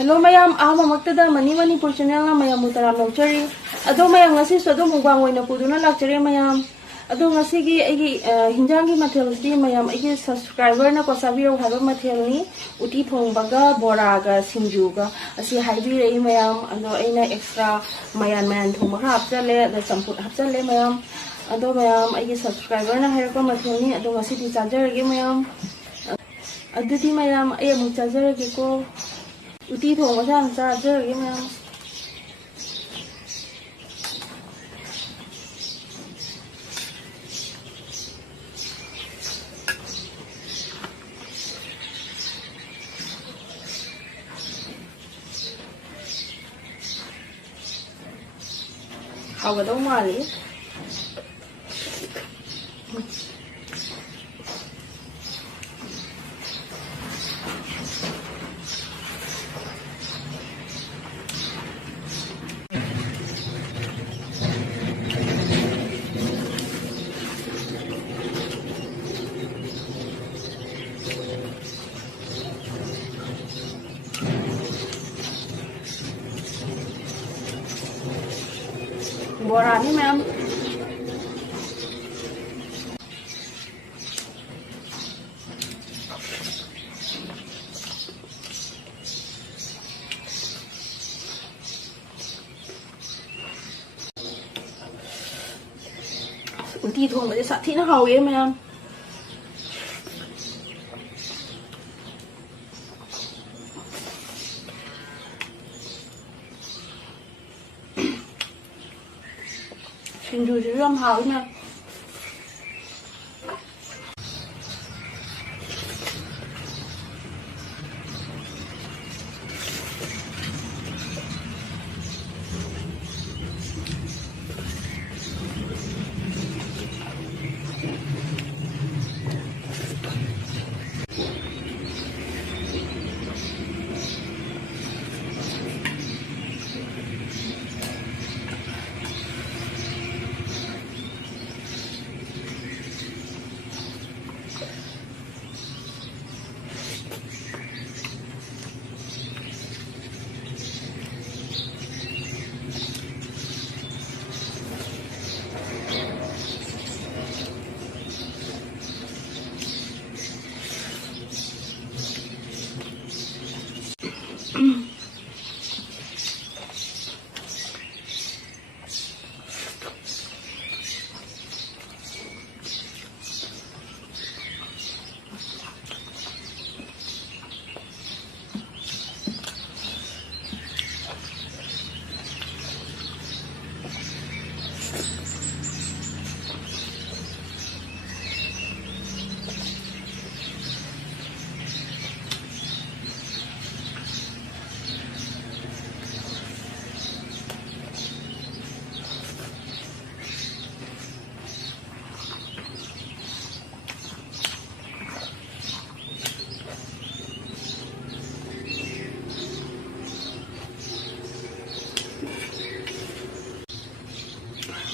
Hello mayam ahmamaktada mani manipur channel na mayam mutaram lawchari ado mayam ngasi so ado mubang oina puduna lakchare mayam ado ngasi gi agi hinjangi mathel di mayam agi subscriber na ko sabiro haba mathel ni uti thongbaga boraga sinjuga asi haibi rei mayam ado aina extra mayan thongba hapchale da samput hapchale mayam ado mayam agi subscriber na hairko mathel ni ado ngasi di chargerage mayam ado di mayam ay mu chargerage ko uti thongba sang chargerage mayam Hawgadau mali bora ni ma'am uti thong ba sa thi na haw ye ma'am Sinju ram hào nha.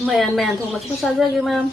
Mayan thong ma chu chargerage ma'am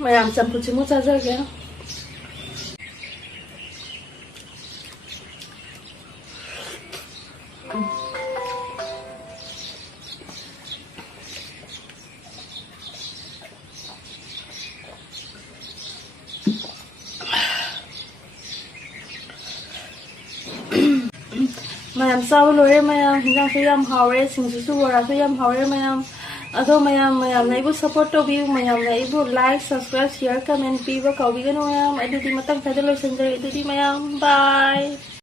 mayam champuchimu chajage mayam saw lore mayam hinjang su yam haure singsu su wara su yam haure mayam ado mayam na ibu support to view mayam na ibu like subscribe share comment piba kawi gano mayam adudi matang sadalo sanjay adudi mayam bye